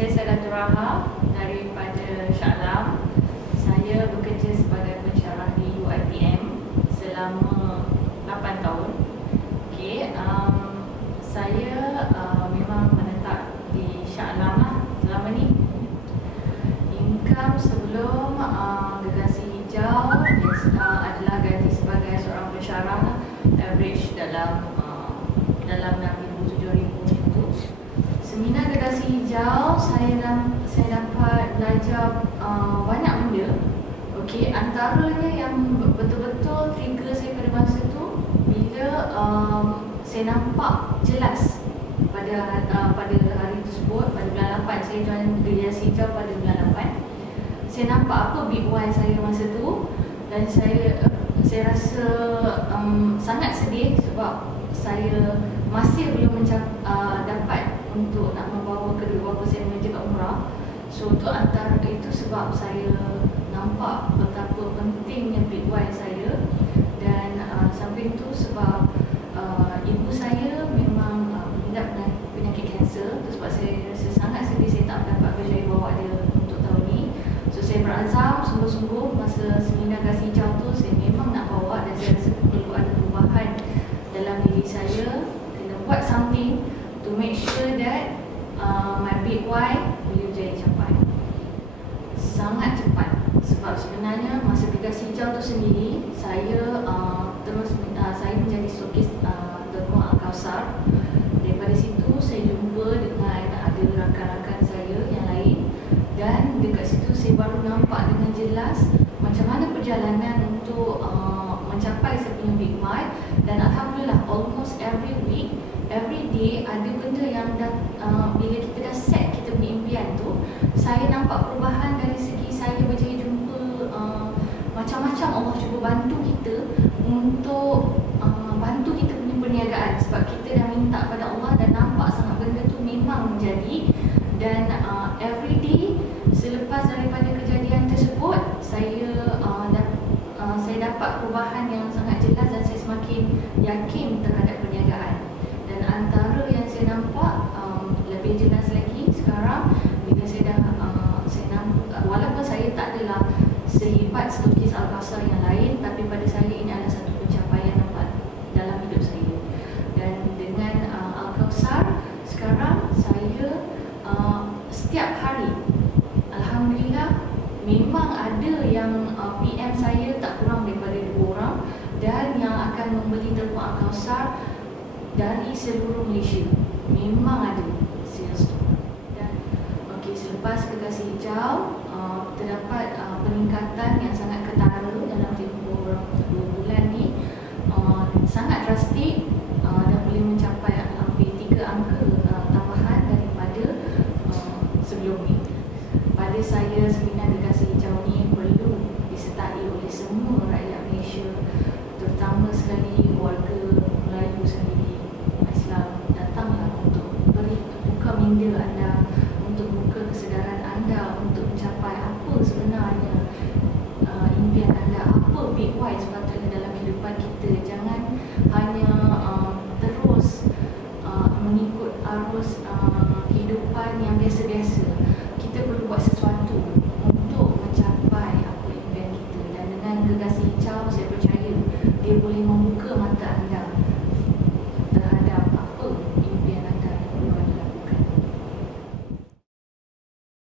saya Sadatul Rahma daripada Shah Alam. Saya bekerja sebagai pensyarah di UiTM selama 8 tahun. Saya memang menetap di Shah Alam lah selama ni. Income sebelum Gergasi Hijau adalah gaji sebagai seorang pensyarah average dalam 6,000 7,000 itu. Seminar Gergasi Hijau saya dapat belajar banyak benda. Antaranya yang betul-betul trigger saya pada masa tu bila saya nampak jelas pada hari tersebut, pada bulan 8 saya join Gergasi Hijau pada bulan 8. Saya nampak apa big why saya masa tu, dan saya rasa sangat sedih sebab saya masih belum dapat untuk nak membawa kedua bapa saya mengerjakan umrah. So untuk antara itu sebab saya nampak betapa pentingnya big why saya. Dan sampai itu sebab ibu saya memang mengidap penyakit kanser. Itu sebab saya rasa sangat sedih saya tak dapat berjaya bawa dia untuk tahun ni. So saya berazam sungguh-sungguh masa seminar Gergasi Hijau tu, saya memang nak bawa, dan saya rasa perlu ada perubahan dalam diri saya. Kena buat something to make sure that my big why boleh berjaya capai. Sangat cepat. Sebab sebenarnya masa Gergasi Hijau tu sendiri, saya saya menjadi stokis Derma Al-Kausar. Daripada situ saya jumpa dengan ada rakan-rakan saya yang lain, dan dekat situ saya baru nampak dengan jelas macam mana perjalanan untuk mencapai saya punya big why. Dan alhamdulillah, almost every week, every day ada benda yang bila kita dah set kita punya impian tu, saya nampak perubahan dari segi saya berjaya jumpa macam-macam Allah cuba bantu kita untuk bantu kita punya perniagaan. Sebab kita dah minta pada Allah dan nampak sangat benda tu memang menjadi. Dan every day selepas daripada kejadian tersebut, saya dapat perubahan yang sangat jelas, dan saya semakin yakin terhadap perniagaan. Dan antara yang saya nampak lebih jelas lagi sekarang, bila saya nampak, walaupun saya tak adalah sehebat stokis Al-Kausar yang lain, tapi pada saya ini adalah satu pencapaian dalam hidup saya. Dan dengan Al-Kausar sekarang saya setiap hari, alhamdulillah, memang ada yang PM saya tak kurang daripada 2 orang, dan yang akan membeli terpuk Al-Kausar dari seluruh Malaysia. Memang ada sales tu. Dan selepas Gergasi Hijau terdapat peningkatan yang sangat ketara dalam tempoh 2 bulan ni, sangat drastik, dan boleh mencapai hampir 3 angka tambahan daripada sebelum ni. Pada saya, seminar Gergasi Hijau ni perlu disertai oleh semua rakyat Malaysia, terutama sekali warga Melayu sendiri, Islam. Datanglah untuk buka minda anda, untuk buka kesedaran anda, untuk mencapai apa sebenarnya impian anda, apa big why sepatutnya dalam kehidupan kita. Jangan hanya terus mengikut arus kehidupan yang biasa-biasa. Kita perlu buat sesuatu.